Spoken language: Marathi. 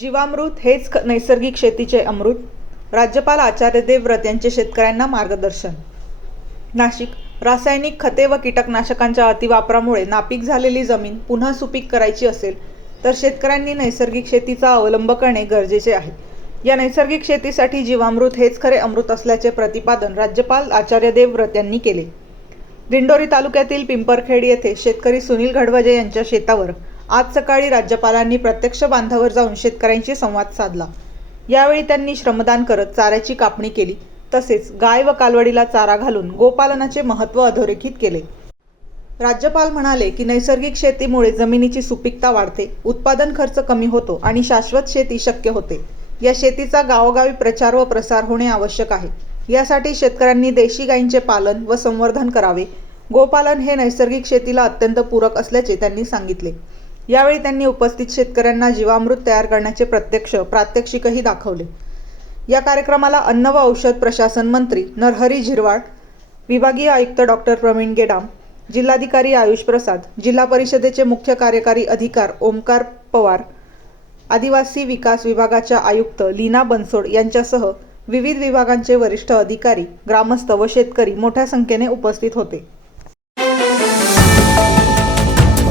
जीवामृत हेच नैसर्गिक शेतीचे अमृत. राज्यपाल आचार्य देवव्रत यांचे शेतकऱ्यांना मार्गदर्शन. नाशिक. रासायनिक खते व कीटकनाशकांच्या अतिवापरामुळे नापीक झालेली जमीन पुन्हा सुपीक करायची असेल तर शेतकऱ्यांनी नैसर्गिक शेतीचा अवलंब करणे गरजेचे आहे. या नैसर्गिक शेतीसाठी जीवामृत हेच खरे अमृत असल्याचे प्रतिपादन राज्यपाल आचार्य देवव्रत यांनी केले. दिंडोरी तालुक्यातील पिंपरखेड येथे शेतकरी सुनील घडवजे यांच्या शेतावर आज सकाळी राज्यपालांनी प्रत्यक्ष बांधावर जाऊन शेतकऱ्यांशी संवाद साधला. यावेळी त्यांनी श्रमदान करत चाऱ्याची कापणी केली. तसेच गाय व कालवडीला चारा घालून गोपालनाचे महत्त्व अधोरेखित केले. राज्यपाल म्हणाले की नैसर्गिक शेतीमुळे जमिनीची सुपीकता वाढते उत्पादन खर्च कमी होतो आणि शाश्वत शेती शक्य होते. या शेतीचा गावोगावी प्रचार व प्रसार होणे आवश्यक आहे. यासाठी शेतकऱ्यांनी देशी गायींचे पालन व संवर्धन करावे. गोपालन हे नैसर्गिक शेतीला अत्यंत पूरक असल्याचे त्यांनी सांगितले. यावेळी त्यांनी उपस्थित शेतकऱ्यांना जीवामृत तयार करण्याचे प्रत्यक्ष प्रात्यक्षिकही दाखवले. या कार्यक्रमाला अन्न व औषध प्रशासन मंत्री नरहरी झिरवाळ विभागीय आयुक्त डॉक्टर प्रवीण गेडाम जिल्हाधिकारी आयुष प्रसाद जिल्हा परिषदेचे मुख्य कार्यकारी अधिकार ओमकार पवार आदिवासी विकास विभागाच्या आयुक्त लीना बनसोड यांच्यासह विविध विभागांचे वरिष्ठ अधिकारी ग्रामस्थ व शेतकरी मोठ्या संख्येने उपस्थित होते.